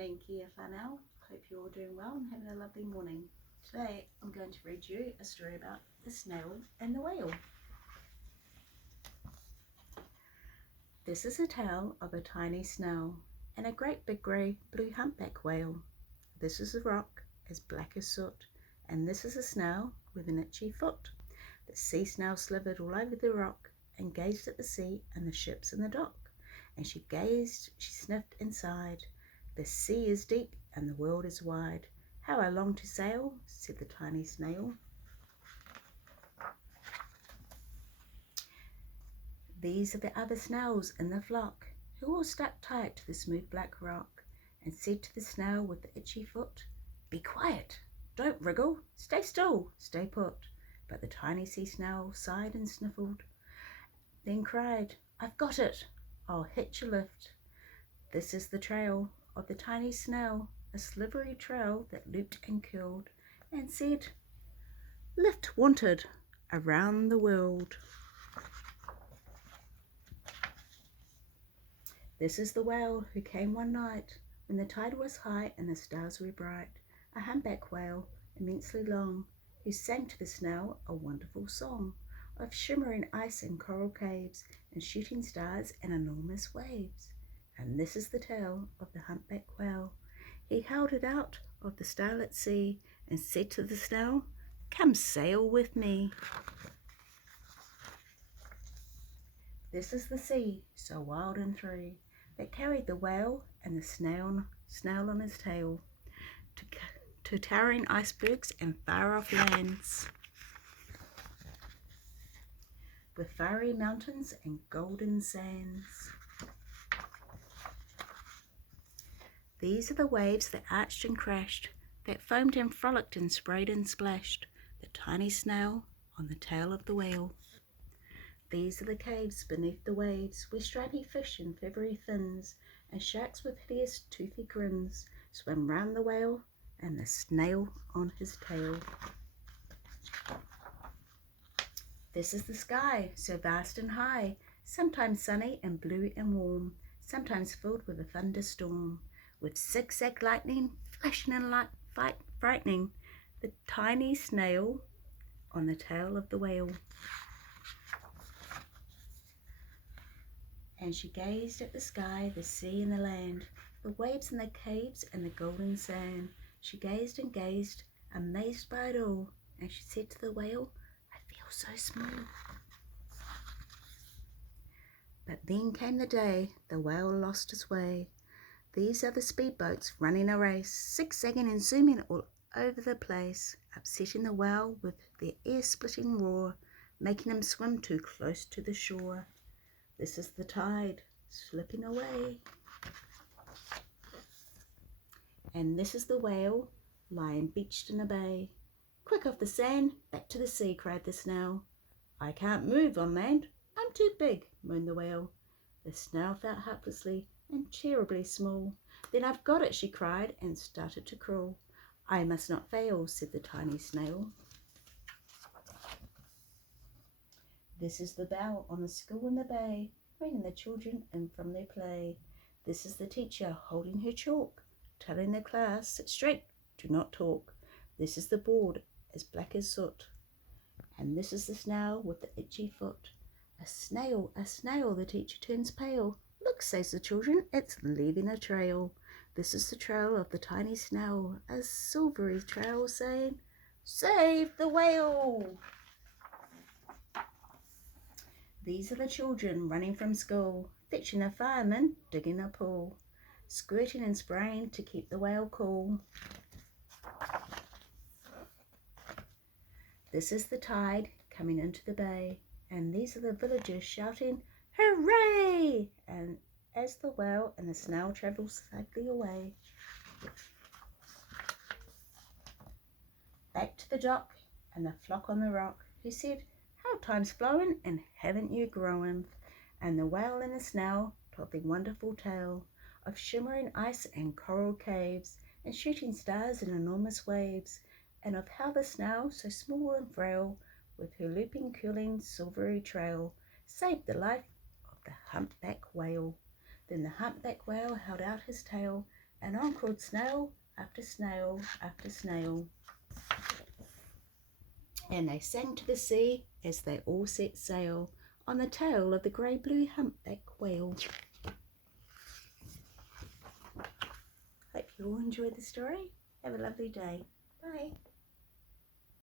morning, Kia whānau. Hope you're all doing well and having a lovely morning. Today I'm going to read you a story about the snail and the whale. This is a tale of a tiny snail and a great big grey blue humpback whale. This is a rock as black as soot, and this is a snail with an itchy foot. The sea snail slithered all over the rock and gazed at the sea and the ships in the dock. And she gazed, she sniffed and sighed. The sea is deep and the world is wide. How I long to sail, said the tiny snail. These are the other snails in the flock, who all stuck tight to the smooth black rock, and said to the snail with the itchy foot, "Be quiet, don't wriggle, stay still, stay put." But the tiny sea snail sighed and sniffled, then cried, "I've got it, I'll hitch a lift." This is the trail of the tiny snail, a slivery trail that looped and curled and said, "Lift wanted around the world." This is the whale who came one night when the tide was high and the stars were bright, a humpback whale immensely long, who sang to the snail a wonderful song of shimmering ice and coral caves and shooting stars and enormous waves. And this is the tale of the humpback whale. He held it out of the starlit sea and said to the snail, "Come sail with me." This is the sea, so wild and free, that carried the whale and the snail on his tail to towering icebergs and far-off lands, with fiery mountains and golden sands. These are the waves that arched and crashed, that foamed and frolicked and sprayed and splashed the tiny snail on the tail of the whale. These are the caves beneath the waves, where stripy fish and feathery fins and sharks with hideous toothy grins swam round the whale and the snail on his tail. This is the sky, so vast and high, sometimes sunny and blue and warm, sometimes filled with a thunderstorm, with zigzag lightning flashing and frightening the tiny snail on the tail of the whale. And she gazed at the sky, the sea and the land, the waves and the caves and the golden sand. She gazed and gazed, amazed by it all, and she said to the whale, "I feel so small." But then came the day the whale lost his way. These are the speedboats running a race, zigzagging and zooming all over the place, upsetting the whale with their ear-splitting roar, making him swim too close to the shore. This is the tide slipping away. And this is the whale lying beached in a bay. "Quick off the sand, back to the sea," cried the snail. "I can't move on land, I'm too big," moaned the whale. The snail felt helplessly and terribly small. "Then I've got it," she cried, and started to crawl. "I must not fail," said the tiny snail. This is the bell on the school in the bay, bringing the children in from their play. This is the teacher holding her chalk, telling the class, "Sit straight, do not talk." This is the board as black as soot. And this is the snail with the itchy foot. A snail, the teacher turns pale. "Look," says the children, "it's leaving a trail." This is the trail of the tiny snail, a silvery trail saying, "Save the whale." These are the children running from school, fetching a fireman, digging a pool, squirting and spraying to keep the whale cool. This is the tide coming into the bay, and these are the villagers shouting, "Hooray!" and as the whale and the snail travel safely away. Back to the dock and the flock on the rock, who said, "How time's flowing, and haven't you grown?" And the whale and the snail told their wonderful tale of shimmering ice and coral caves, and shooting stars and enormous waves, and of how the snail, so small and frail, with her looping, curling, silvery trail, saved the life of the humpback whale. Then the humpback whale held out his tail and on crawled snail after snail after snail. And they sang to the sea as they all set sail on the tail of the grey-blue humpback whale. Hope you all enjoyed the story. Have a lovely day. Bye.